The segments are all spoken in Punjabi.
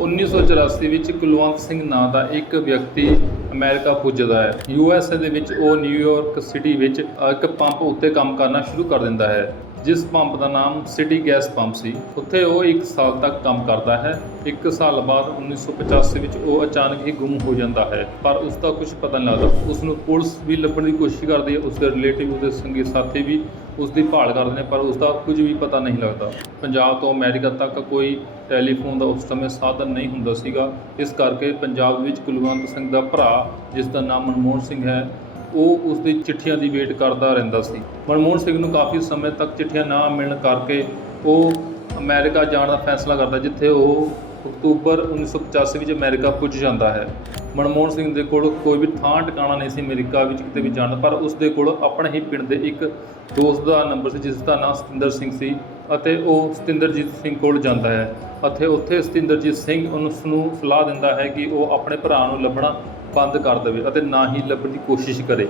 1984 ਵਿੱਚ ਕੁਲਵੰਤ ਸਿੰਘ ਨਾਂ ਦਾ ਇੱਕ ਵਿਅਕਤੀ ਅਮਰੀਕਾ ਪੁੱਜਦਾ ਹੈ। ਯੂ ਐਸ ਏ ਦੇ ਵਿੱਚ ਉਹ ਨਿਊਯਾਰਕ ਸਿਟੀ ਵਿੱਚ ਇੱਕ ਪੰਪ ਉੱਤੇ ਕੰਮ ਕਰਨਾ ਸ਼ੁਰੂ ਕਰ ਦਿੰਦਾ ਹੈ। ਜਿਸ ਪੰਪ ਦਾ ਨਾਮ ਸਿਟੀ ਗੈਸ ਪੰਪ ਸੀ, ਉੱਥੇ ਉਹ 1 ਸਾਲ ਤੱਕ ਕੰਮ ਕਰਦਾ ਹੈ। 1 ਸਾਲ ਬਾਅਦ 1985 ਵਿੱਚ ਉਹ ਅਚਾਨਕ ਹੀ ਗੁੰਮ ਹੋ ਜਾਂਦਾ ਹੈ, ਪਰ ਉਸ ਦਾ ਕੁਝ ਪਤਾ ਨਹੀਂ ਲੱਗਦਾ। ਉਸ ਨੂੰ ਪੁਲਿਸ ਵੀ ਲੱਭਣ ਦੀ ਕੋਸ਼ਿਸ਼ ਕਰਦੀ ਹੈ, ਉਸ ਦੇ ਰਿਲੇਟਿਵ ਉਸਦੇ ਸੰਗੀ ਸਾਥੀ ਵੀ ਉਸ ਦੀ ਭਾਲ ਕਰਦੇ ਨੇ, ਪਰ ਉਸ ਦਾ ਕੁਝ ਵੀ ਪਤਾ ਨਹੀਂ ਲੱਗਦਾ। ਪੰਜਾਬ ਤੋਂ ਅਮਰੀਕਾ ਤੱਕ ਕੋਈ ਟੈਲੀਫੋਨ ਦਾ ਉਸ ਸਮੇਂ ਸਾਧਨ ਨਹੀਂ ਹੁੰਦਾ ਸੀਗਾ। ਇਸ ਕਰਕੇ ਪੰਜਾਬ ਵਿੱਚ ਕੁਲਵੰਤ ਸਿੰਘ ਦਾ ਭਰਾ, ਜਿਸ ਦਾ ਨਾਮ ਮਨਮੋਹਨ ਸਿੰਘ ਹੈ ਉਹ ਉਸ ਦੀ ਚਿੱਠੀਆਂ ਦੀ ਵੇਟ ਕਰਦਾ ਰਹਿੰਦਾ ਸੀ। ਮਨਮੋਹਨ ਸਿੰਘ ਨੂੰ ਕਾਫੀ ਸਮੇਂ ਤੱਕ ਚਿੱਠੀਆਂ ਨਾ ਮਿਲਣ ਕਰਕੇ ਉਹ ਅਮਰੀਕਾ ਜਾਣ ਦਾ ਫੈਸਲਾ ਕਰਦਾ, ਜਿੱਥੇ ਉਹ ਅਕਤੂਬਰ 1985 ਵਿੱਚ ਅਮਰੀਕਾ ਪੁੱਜ ਜਾਂਦਾ ਹੈ। ਮਨਮੋਹਨ ਸਿੰਘ ਦੇ ਕੋਲ ਕੋਈ ਵੀ ਥਾਂ ਟਿਕਾਣਾ ਨਹੀਂ ਸੀ ਅਮਰੀਕਾ ਵਿੱਚ ਕਿਤੇ ਵੀ ਜਾਣ ਪਰ ਉਸ ਦੇ ਕੋਲ ਆਪਣੇ ਹੀ ਪਿੰਡ ਦੇ ਇੱਕ ਦੋਸਤ ਦਾ ਨੰਬਰ ਸੀ, ਜਿਸ ਦਾ ਨਾਮ ਸਤਿੰਦਰ ਸਿੰਘ ਸੀ। ਅਤੇ ਉਹ ਸਤਿੰਦਰਜੀਤ ਸਿੰਘ ਕੋਲ ਜਾਂਦਾ ਹੈ ਅਤੇ ਉੱਥੇ ਸਤਿੰਦਰਜੀਤ ਸਿੰਘ ਉਸ ਨੂੰ ਸਲਾਹ ਦਿੰਦਾ ਹੈ ਕਿ ਉਹ ਆਪਣੇ ਭਰਾ ਨੂੰ ਲੱਭਣਾ ਬੰਦ ਕਰ ਦੇਵੇ ਅਤੇ ਨਾ ਹੀ ਲੱਭਣ ਦੀ ਕੋਸ਼ਿਸ਼ ਕਰੇ।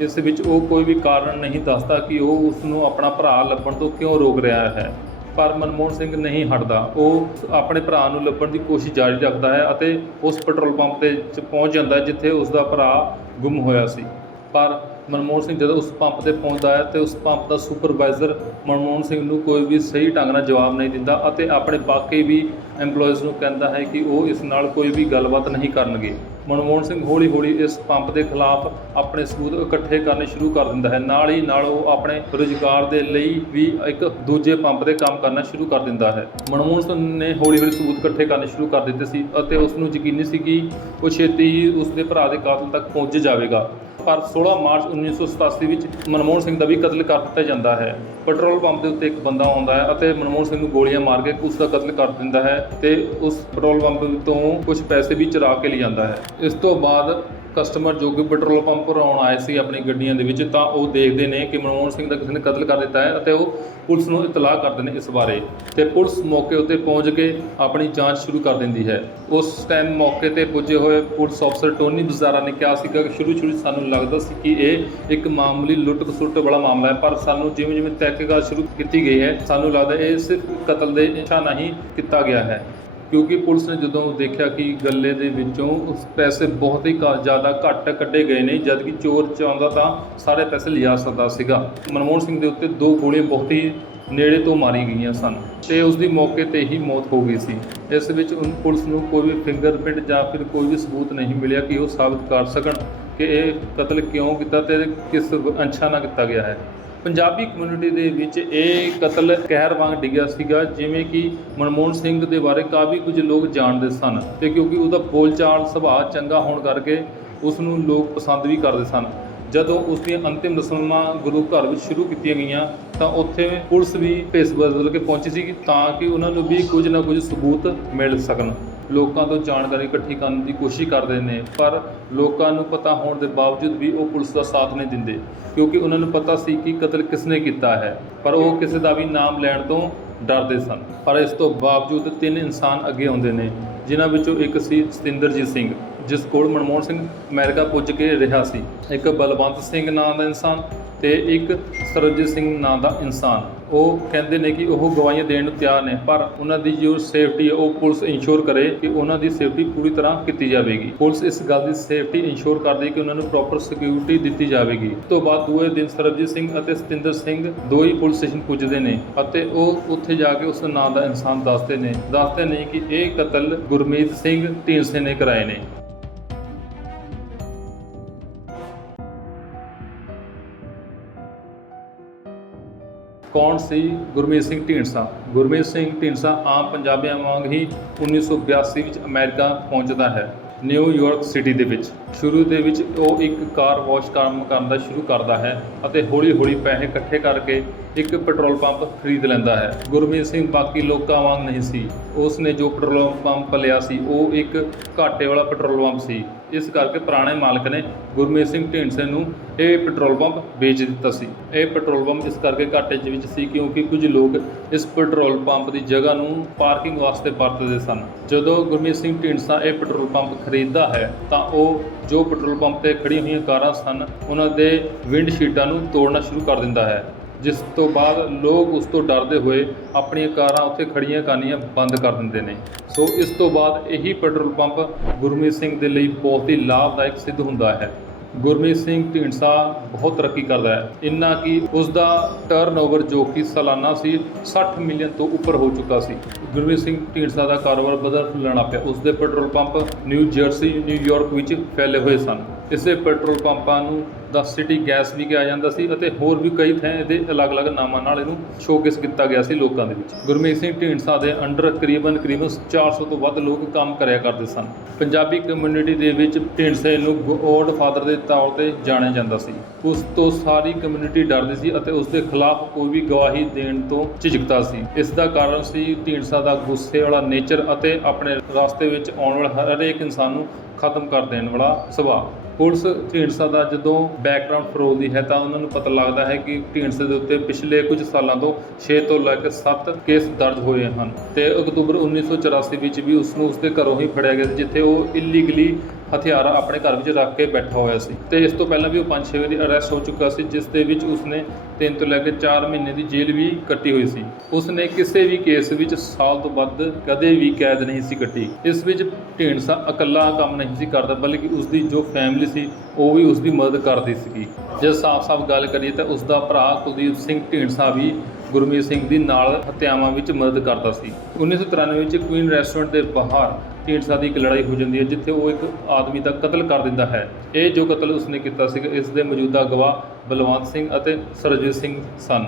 ਇਸ ਵਿੱਚ ਉਹ ਕੋਈ ਵੀ ਕਾਰਨ ਨਹੀਂ ਦੱਸਦਾ ਕਿ ਉਹ ਉਸ ਨੂੰ ਆਪਣਾ ਭਰਾ ਲੱਭਣ ਤੋਂ ਕਿਉਂ ਰੋਕ ਰਿਹਾ ਹੈ। ਪਰ ਮਨਮੋਹਨ ਸਿੰਘ ਨਹੀਂ ਹਟਦਾ। ਉਹ ਆਪਣੇ ਭਰਾ ਨੂੰ ਲੱਭਣ ਦੀ ਕੋਸ਼ਿਸ਼ ਜਾਰੀ ਰੱਖਦਾ ਹੈ ਅਤੇ ਉਸ ਪੈਟਰੋਲ ਪੰਪ ਤੇ ਚ ਪਹੁੰਚ ਜਾਂਦਾ ਹੈ ਜਿੱਥੇ ਉਸ ਦਾ ਭਰਾ ਗੁੰਮ ਹੋਇਆ ਸੀ। ਪਰ ਮਨਮੋਹਨ ਸਿੰਘ ਜਦੋਂ ਉਸ ਪੰਪ ਤੇ ਪਹੁੰਚਦਾ ਹੈ ਤੇ ਉਸ ਪੰਪ ਦਾ ਸੁਪਰਵਾਈਜ਼ਰ ਮਨਮੋਹਨ ਸਿੰਘ ਨੂੰ ਕੋਈ ਵੀ ਸਹੀ ਢੰਗ ਨਾਲ ਜਵਾਬ ਨਹੀਂ ਦਿੰਦਾ ਅਤੇ ਆਪਣੇ ਬਾਕੀ ਵੀ EMPLOYEES ਨੂੰ ਕਹਿੰਦਾ ਹੈ ਕਿ ਉਹ ਇਸ ਨਾਲ ਕੋਈ ਵੀ ਗੱਲਬਾਤ ਨਹੀਂ ਕਰਨਗੇ। ਮਨਮੋਹਨ ਸਿੰਘ ਹੌਲੀ-ਹੌਲੀ ਇਸ ਪੰਪ ਦੇ ਖਿਲਾਫ ਆਪਣੇ ਸਬੂਤ ਇਕੱਠੇ ਕਰਨੇ ਸ਼ੁਰੂ ਕਰ ਦਿੰਦਾ ਹੈ। ਨਾਲ ਹੀ ਨਾਲ ਉਹ ਆਪਣੇ ਰੁਜ਼ਗਾਰ ਦੇ ਲਈ ਵੀ ਇੱਕ ਦੂਜੇ ਪੰਪ ਦੇ ਕੰਮ ਕਰਨਾ ਸ਼ੁਰੂ ਕਰ ਦਿੰਦਾ ਹੈ। ਮਨਮੋਹਨ ਸਿੰਘ ਨੇ ਹੌਲੀ-ਹੌਲੀ ਸਬੂਤ ਇਕੱਠੇ ਕਰਨੇ ਸ਼ੁਰੂ ਕਰ ਦਿੱਤੇ ਸੀ ਅਤੇ ਉਸ ਨੂੰ ਯਕੀਨੀ ਸੀ ਕਿ ਉਹ ਛੇਤੀ ਹੀ ਉਸ ਦੇ ਭਰਾ ਦੇ ਕਾਤਲ ਤੱਕ ਪਹੁੰਚ ਜਾਵੇਗਾ। ਪਰ 16 ਮਾਰਚ 1987 ਵਿੱਚ ਮਨਮੋਹਨ ਸਿੰਘ ਦਾ ਵੀ ਕਤਲ ਕਰ ਦਿੱਤਾ ਜਾਂਦਾ ਹੈ। ਪੈਟਰੋਲ ਪੰਪ ਦੇ ਉੱਤੇ ਇੱਕ ਬੰਦਾ ਆਉਂਦਾ ਹੈ ਅਤੇ ਮਨਮੋਹਨ ਸਿੰਘ ਨੂੰ ਗੋਲੀਆਂ ਮਾਰ ਕੇ ਉਸ ਦਾ ਕਤਲ ਕਰ ਦਿੰਦਾ ਹੈ ਤੇ ਉਸ ਪੈਟਰੋਲ ਪੰਪ ਤੋਂ ਕੁਝ ਪੈਸੇ ਵੀ ਚੁਰਾ ਕੇ ਲੈ ਜਾਂਦਾ ਹੈ। ਇਸ ਤੋਂ ਬਾਅਦ ਕਸਟਮਰ ਜੋ ਕਿ ਪੈਟਰੋਲ ਪੰਪ ਭਰਾਉਣ ਆਏ ਸੀ ਆਪਣੀ ਗੱਡੀਆਂ ਦੇ ਵਿੱਚ, ਤਾਂ ਉਹ ਦੇਖਦੇ ਨੇ ਕਿ ਮਨਮੋਹਨ ਸਿੰਘ ਦਾ ਕਿਸੇ ਨੇ ਕਤਲ ਕਰ ਦਿੱਤਾ ਹੈ ਅਤੇ ਉਹ ਪੁਲਿਸ ਨੂੰ ਇਤਲਾਹ ਕਰਦੇ ਨੇ ਇਸ ਬਾਰੇ। ਤੇ ਪੁਲਿਸ ਮੌਕੇ ਉੱਤੇ ਪਹੁੰਚ ਕੇ ਆਪਣੀ ਜਾਂਚ ਸ਼ੁਰੂ ਕਰ ਦਿੰਦੀ ਹੈ। ਉਸ ਟਾਈਮ ਮੌਕੇ ਤੇ ਪੁੱਜੇ ਹੋਏ ਪੁਲਿਸ ਅਫਸਰ ਟੋਨੀ ਬਜ਼ਾਰਾ ਨੇ ਕਿਹਾ ਸੀਗਾ ਕਿ ਸ਼ੁਰੂ ਸ਼ੁਰੂ ਸਾਨੂੰ ਲੱਗਦਾ ਸੀ ਕਿ ਇਹ ਇੱਕ ਮਾਮੂਲੀ ਲੁੱਟ ਖਸੁੱਟ ਵਾਲਾ ਮਾਮਲਾ ਹੈ, ਪਰ ਸਾਨੂੰ ਜਿਵੇਂ ਜਿਵੇਂ ਤਹਿਕੀਕਾਤ ਸ਼ੁਰੂ ਕੀਤੀ ਗਈ ਹੈ, ਸਾਨੂੰ ਲੱਗਦਾ ਇਹ ਸਿਰਫ ਕਤਲ ਦੇ ਇੱਛਾ ਹੀ ਕੀਤਾ ਗਿਆ ਹੈ। ਕਿਉਂਕਿ ਪੁਲਿਸ ਨੇ ਜਦੋਂ ਦੇਖਿਆ ਕਿ ਗੱਲੇ ਦੇ ਵਿੱਚੋਂ ਉਸ ਪੈਸੇ ਬਹੁਤ ਹੀ ਘ- ਜ਼ਿਆਦਾ ਘੱਟ ਕੱਢੇ ਗਏ ਨੇ, ਜਦ ਕਿ ਚੋਰ ਚਾਹੁੰਦਾ ਤਾਂ ਸਾਰੇ ਪੈਸੇ ਲਿਜਾ ਸਕਦਾ ਸੀਗਾ। ਮਨਮੋਹਨ ਸਿੰਘ ਦੇ ਉੱਤੇ ਦੋ ਗੋਲੀਆਂ ਬਹੁਤ ਹੀ ਨੇੜੇ ਤੋਂ ਮਾਰੀ ਗਈਆਂ ਸਨ ਤੇ ਉਸ ਦੀ ਮੌਕੇ ਤੇ ਹੀ ਮੌਤ ਹੋ ਗਈ ਸੀ। ਇਸ ਵਿੱਚ ਉਨ, ਪੁਲਿਸ ਨੂੰ ਕੋਈ ਵੀ ਫਿੰਗਰਪ੍ਰਿੰਟ ਜਾਂ ਫਿਰ ਕੋਈ ਵੀ ਸਬੂਤ ਨਹੀਂ ਮਿਲਿਆ ਕਿ ਉਹ ਸਾਬਤ ਕਰ ਸਕਣ ਕਿ ਇਹ ਕਤਲ ਕਿਉਂ ਕੀਤਾ ਤੇ ਕਿਸ ਅੰਸ਼ਾ ਨਾਲ ਕੀਤਾ ਗਿਆ ਹੈ। ਪੰਜਾਬੀ ਕਮਿਊਨਿਟੀ ਦੇ ਵਿੱਚ ਇਹ ਕਤਲ ਕਹਿਰ ਵਾਂਗ ਡਿੱਗਿਆ ਸੀਗਾ, ਜਿਵੇਂ ਕਿ ਮਨਮੋਹਨ ਸਿੰਘ ਦੇ ਬਾਰੇ ਕਾਫੀ ਕੁਝ ਲੋਕ ਜਾਣਦੇ ਸਨ ਤੇ ਕਿਉਂਕਿ ਉਹਦਾ ਬੋਲਚਾਲ ਸੁਭਾਅ ਚੰਗਾ ਹੋਣ ਕਰਕੇ ਉਸ ਨੂੰ ਲੋਕ ਪਸੰਦ ਵੀ ਕਰਦੇ ਸਨ। ਜਦੋਂ ਉਸ ਦੀਆਂ ਅੰਤਿਮ ਰਸਮਾਂ ਗੁਰੂ ਘਰ ਵਿੱਚ ਸ਼ੁਰੂ ਕੀਤੀਆਂ ਗਈਆਂ, ਤਾਂ ਉੱਥੇ ਪੁਲਿਸ ਵੀ ਭੇਸ ਬਦਲ ਕੇ ਪਹੁੰਚੀ ਸੀ ਤਾਂ ਕਿ ਉਹਨਾਂ ਨੂੰ ਵੀ ਕੁਝ ਨਾ ਕੁਝ ਸਬੂਤ ਮਿਲ ਸਕਣ। ਲੋਕਾਂ ਤੋਂ ਜਾਣਕਾਰੀ ਇਕੱਠੀ ਕਰਨ ਦੀ ਕੋਸ਼ਿਸ਼ ਕਰਦੇ ਨੇ, ਪਰ ਲੋਕਾਂ ਨੂੰ ਪਤਾ ਹੋਣ ਦੇ ਬਾਵਜੂਦ ਵੀ ਉਹ ਪੁਲਿਸ ਦਾ ਸਾਥ ਨਹੀਂ ਦਿੰਦੇ, ਕਿਉਂਕਿ ਉਹਨਾਂ ਨੂੰ ਪਤਾ ਸੀ ਕਿ ਕਤਲ ਕਿਸਨੇ ਕੀਤਾ ਹੈ, ਪਰ ਉਹ ਕਿਸੇ ਦਾ ਵੀ ਨਾਮ ਲੈਣ ਤੋਂ ਡਰਦੇ ਸਨ। ਪਰ ਇਸ ਤੋਂ ਬਾਵਜੂਦ ਤਿੰਨ ਇਨਸਾਨ ਅੱਗੇ ਆਉਂਦੇ ਨੇ, ਜਿਨ੍ਹਾਂ ਵਿੱਚੋਂ ਇੱਕ ਸੀ ਸਤਿੰਦਰਜੀਤ ਸਿੰਘ, ਜਿਸ ਕੋਲ ਮਨਮੋਹਨ ਸਿੰਘ ਅਮਰੀਕਾ ਪੁੱਜ ਕੇ ਰਿਹਾ ਸੀ। ਇੱਕ ਬਲਵੰਤ ਸਿੰਘ ਨਾਂ ਦਾ ਇਨਸਾਨ ਤੇ ਇੱਕ ਸਰਬਜੀਤ ਸਿੰਘ ਨਾਂ ਦਾ ਇਨਸਾਨ। ਉਹ ਕਹਿੰਦੇ ਨੇ ਕਿ ਉਹ ਗਵਾਹੀਆਂ ਦੇਣ ਨੂੰ ਤਿਆਰ ਨੇ, ਪਰ ਉਹਨਾਂ ਦੀ ਜੋ ਸੇਫਟੀ ਹੈ, ਉਹ ਪੁਲਿਸ ਇੰਸ਼ੋਰ ਕਰੇ ਕਿ ਉਹਨਾਂ ਦੀ ਸੇਫਟੀ ਪੂਰੀ ਤਰ੍ਹਾਂ ਕੀਤੀ ਜਾਵੇਗੀ। ਪੁਲਿਸ ਇਸ ਗੱਲ ਦੀ ਸੇਫਟੀ ਇੰਸ਼ੋਰ ਕਰਦੀ ਕਿ ਉਹਨਾਂ ਨੂੰ ਪ੍ਰੋਪਰ ਸਿਕਿਉਰਿਟੀ ਦਿੱਤੀ ਜਾਵੇਗੀ। ਉਸ ਤੋਂ ਬਾਅਦ ਦੂਏ ਦਿਨ ਸਰਬਜੀਤ ਸਿੰਘ ਅਤੇ ਸਤਿੰਦਰ ਸਿੰਘ ਦੋ ਹੀ ਪੁਲਿਸ ਸਟੇਸ਼ਨ ਪੁੱਜਦੇ ਨੇ ਅਤੇ ਉਹ ਉੱਥੇ ਜਾ ਕੇ ਉਸ ਨਾਂ ਦਾ ਇਨਸਾਨ ਦੱਸਦੇ ਨੇ। ਦੱਸਦੇ ਨੇ ਕਿ ਇਹ ਕਤਲ ਗੁਰਮੀਤ ਸਿੰਘ ਢੀਂਡਸੇ ਨੇ ਕਰਾਏ ਨੇ। ਕੌਣ ਸੀ? ਗੁਰਮੀਤ ਸਿੰਘ ਢੀਂਡਸਾ। ਗੁਰਮੀਤ ਸਿੰਘ ਢੀਂਡਸਾ ਆਮ ਪੰਜਾਬੀਆਂ ਵਾਂਗ ਹੀ 1982 ਵਿੱਚ ਅਮਰੀਕਾ ਪਹੁੰਚਦਾ ਹੈ ਨਿਊਯਾਰਕ ਸਿਟੀ ਦੇ ਵਿੱਚ। ਸ਼ੁਰੂ ਦੇ ਵਿੱਚ ਉਹ ਇੱਕ ਕਾਰ ਵਾਸ਼ ਕੰਮ ਕਰਨ ਦਾ ਸ਼ੁਰੂ ਕਰਦਾ ਹੈ ਅਤੇ ਹੌਲੀ-ਹੌਲੀ ਪੈਸੇ ਇਕੱਠੇ ਕਰਕੇ ਇੱਕ ਪੈਟਰੋਲ ਪੰਪ ਖਰੀਦ ਲੈਂਦਾ ਹੈ। ਗੁਰਮੀਤ ਸਿੰਘ ਬਾਕੀ ਲੋਕਾਂ ਵਾਂਗ ਨਹੀਂ ਸੀ। ਉਸ ਨੇ ਜੋ ਪੈਟਰੋਲ ਪੰਪ ਲਿਆ ਸੀ, ਉਹ ਇੱਕ ਘਾਟੇ ਵਾਲਾ ਪੈਟਰੋਲ ਪੰਪ ਸੀ। ਇਸ ਕਰਕੇ ਪੁਰਾਣੇ ਮਾਲਕ ਨੇ ਗੁਰਮੀਤ ਸਿੰਘ ਢੀਂਡਸੇ ਨੂੰ ਇਹ ਪੈਟਰੋਲ ਪੰਪ ਵੇਚ ਦਿੱਤਾ ਸੀ। ਇਹ ਪੈਟਰੋਲ ਪੰਪ ਇਸ ਕਰਕੇ ਘਾਟੇ 'ਚ ਵਿੱਚ ਸੀ ਕਿਉਂਕਿ ਕੁਝ ਲੋਕ ਇਸ ਪੈਟਰੋਲ ਪੰਪ ਦੀ ਜਗ੍ਹਾ ਨੂੰ ਪਾਰਕਿੰਗ ਵਾਸਤੇ ਵਰਤਦੇ ਸਨ। ਜਦੋਂ ਗੁਰਮੀਤ ਸਿੰਘ ਢੀਂਡਸਾ ਇਹ ਪੈਟਰੋਲ ਪੰਪ ਖਰੀਦਦਾ ਹੈ, ਤਾਂ ਉਹ ਜੋ ਪੈਟਰੋਲ ਪੰਪ ਤੇ ਖੜੀਆਂ ਹੋਈਆਂ ਕਾਰਾਂ ਸਨ, ਉਹਨਾਂ ਦੇ ਵਿੰਡ ਸ਼ੀਟਾਂ ਨੂੰ ਤੋੜਨਾ ਸ਼ੁਰੂ ਕਰ ਦਿੰਦਾ ਹੈ। ਜਿਸ ਤੋਂ ਬਾਅਦ ਲੋਕ ਉਸ ਤੋਂ ਡਰਦੇ ਹੋਏ ਆਪਣੀਆਂ ਕਾਰਾਂ ਉੱਥੇ ਖੜੀਆਂ ਕਰਨੀਆਂ ਬੰਦ ਕਰ ਦਿੰਦੇ ਨੇ। ਸੋ ਇਸ ਤੋਂ ਬਾਅਦ ਇਹੀ ਪੈਟਰੋਲ ਪੰਪ ਗੁਰਮੀਤ ਸਿੰਘ ਦੇ ਲਈ ਬਹੁਤ ਹੀ ਲਾਭਦਾਇਕ ਸਿੱਧ ਹੁੰਦਾ ਹੈ। ਗੁਰਮੀਤ ਸਿੰਘ ਢੀਂਡਸਾ ਬਹੁਤ ਤਰੱਕੀ ਕਰਦਾ ਹੈ। ਇੰਨਾ ਕਿ ਉਸ ਦਾ ਟਰਨਓਵਰ ਜੋ ਕਿ ਸਾਲਾਨਾ ਸੀ 60 ਮਿਲੀਅਨ ਤੋਂ ਉੱਪਰ ਹੋ ਚੁੱਕਾ ਸੀ। ਗੁਰਮੀਤ ਸਿੰਘ ਢੀਂਡਸਾ ਦਾ ਕਾਰੋਬਾਰ ਬਦਲ ਫੁੱਲਣਾ ਪਿਆ। ਉਸ ਦੇ petrol pump New Jersey New York ਵਿੱਚ ਫੈਲੇ ਹੋਏ ਸਨ। ਇਸੇ ਪੈਟਰੋਲ ਪੰਪਾਂ ਨੂੰ ਦਾ ਸਿਟੀ ਗੈਸ ਵੀ ਕਿਹਾ ਜਾਂਦਾ ਸੀ ਅਤੇ ਹੋਰ ਵੀ ਕਈ ਥਾਂ ਇਹਦੇ ਅਲੱਗ-ਅਲੱਗ ਨਾਮਾਂ ਨਾਲ ਇਹਨੂੰ ਸ਼ੋਕੇਸ ਕੀਤਾ ਗਿਆ ਸੀ ਲੋਕਾਂ ਦੇ ਵਿੱਚ। ਗੁਰਮੀਤ ਸਿੰਘ ਢੀਂਡਸਾ ਦੇ ਅੰਡਰ ਕਰੀਬਨ ਕਰੀਬਨ 400 ਤੋਂ ਵੱਧ ਲੋਕ ਕੰਮ ਕਰਿਆ ਕਰਦੇ ਸਨ। ਪੰਜਾਬੀ ਕਮਿਊਨਿਟੀ ਦੇ ਵਿੱਚ ਢੀਂਡਸੇ ਨੂੰ ਗੋਡ ਫਾਦਰ ਦੇ ਤੌਰ ਤੇ ਜਾਣਿਆ ਜਾਂਦਾ ਸੀ। ਉਸ ਤੋਂ ਸਾਰੀ ਕਮਿਊਨਿਟੀ ਡਰਦੀ ਸੀ ਅਤੇ ਉਸ ਦੇ ਖਿਲਾਫ ਕੋਈ ਵੀ ਗਵਾਹੀ ਦੇਣ ਤੋਂ ਝਿਜਕਦਾ ਸੀ। ਇਸ ਦਾ ਕਾਰਨ ਸੀ ਢੀਂਡਸਾ ਦਾ ਗੁੱਸੇ ਵਾਲਾ ਨੇਚਰ ਅਤੇ ਆਪਣੇ ਰਸਤੇ ਵਿੱਚ ਆਉਣ ਵਾਲੇ ਹਰੇਕ ਇਨਸਾਨ ਨੂੰ ਖਤਮ ਕਰ ਦੇਣ ਵਾਲਾ ਸੁਭਾਅ। ਪੁਲਿਸ ਢੀਂਡਸਾ ਦਾ ਜਦੋਂ ਬੈਕਗ੍ਰਾਉਂਡ ਫਰੋਲਦੀ ਹੈ ਤਾਂ ਉਹਨਾਂ ਨੂੰ ਪਤਾ ਲੱਗਦਾ ਹੈ ਕਿ ਢੀਂਡਸੇ ਦੇ ਉੱਤੇ ਪਿਛਲੇ ਕੁਝ ਸਾਲਾਂ ਤੋਂ 6 ਤੋਂ ਲੈ ਕੇ 7 ਕੇਸ ਦਰਜ ਹੋਏ ਹਨ ਤੇ ਅਕਤੂਬਰ 1984 ਵਿੱਚ ਵੀ ਉਸ ਨੂੰ ਉਸਦੇ ਘਰੋਂ ਹੀ ਫੜਿਆ ਗਿਆ ਜਿੱਥੇ ਉਹ ਇਲੀਗਲੀ ਹਥਿਆਰ ਆਪਣੇ ਘਰ ਵਿੱਚ ਰੱਖ ਕੇ ਬੈਠਾ ਹੋਇਆ ਸੀ ਤੇ ਇਸ ਤੋਂ ਪਹਿਲਾਂ ਵੀ ਉਹ 5-6 ਵਾਰੀ ਅਰੈਸਟ ਹੋ ਚੁੱਕਾ ਸੀ, ਜਿਸ ਦੇ ਵਿੱਚ ਉਸਨੇ 3 ਤੋਂ ਲੈ ਕੇ 4 ਮਹੀਨੇ ਦੀ ਜੇਲ੍ਹ ਵੀ ਕੱਟੀ ਹੋਈ ਸੀ। ਉਸਨੇ ਕਿਸੇ ਵੀ ਕੇਸ ਵਿੱਚ ਸਾਲ ਤੋਂ ਵੱਧ ਕਦੇ ਵੀ ਕੈਦ ਨਹੀਂ ਸੀ ਕੱਟੀ। ਇਸ ਵਿੱਚ ਢੀਂਡਸਾ ਇਕੱਲਾ ਕੰਮ ਨਹੀਂ ਸੀ ਕਰਦਾ, ਬਲਕਿ ਉਸਦੀ ਜੋ ਫੈਮਿਲੀ ਸੀ, ਉਹ ਵੀ ਉਸਦੀ ਮਦਦ ਕਰਦੀ ਸੀ ਜੇ ਸਾਫ਼-ਸਾਫ਼ ਗੱਲ ਕਰੀਏ ਤਾਂ ਉਸਦਾ ਭਰਾ ਕੁਲਦੀਪ ਸਿੰਘ ਢੀਂਡਸਾ ਵੀ ਗੁਰਮੀਤ ਸਿੰਘ ਦੀ ਨਾਲ ਹੱਤਿਆਵਾਂ ਵਿੱਚ ਮਦਦ ਕਰਦਾ ਸੀ। 1993 ਵਿੱਚ ਕੁਈਨ ਰੈਸਟੋਰੈਂਟ ਦੇ ਬਾਹਰ ਢੀਂਡਸਾ ਦੀ ਇੱਕ ਲੜਾਈ ਹੋ ਜਾਂਦੀ ਹੈ, ਜਿੱਥੇ ਉਹ ਇੱਕ ਆਦਮੀ ਦਾ ਕਤਲ ਕਰ ਦਿੰਦਾ ਹੈ। ਇਹ ਜੋ ਕਤਲ ਉਸਨੇ ਕੀਤਾ ਸੀਗਾ, ਇਸ ਦੇ ਮੌਜੂਦਾ ਗਵਾਹ ਬਲਵੰਤ ਸਿੰਘ ਅਤੇ ਸਰਜੀਤ ਸਿੰਘ ਸਨ।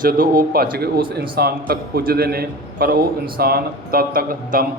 ਜਦੋਂ ਉਹ ਭੱਜ ਕੇ ਉਸ ਇਨਸਾਨ ਤੱਕ ਪੁੱਜਦੇ ਨੇ, ਪਰ ਉਹ ਇਨਸਾਨ ਤਦ ਤੱਕ ਦਮ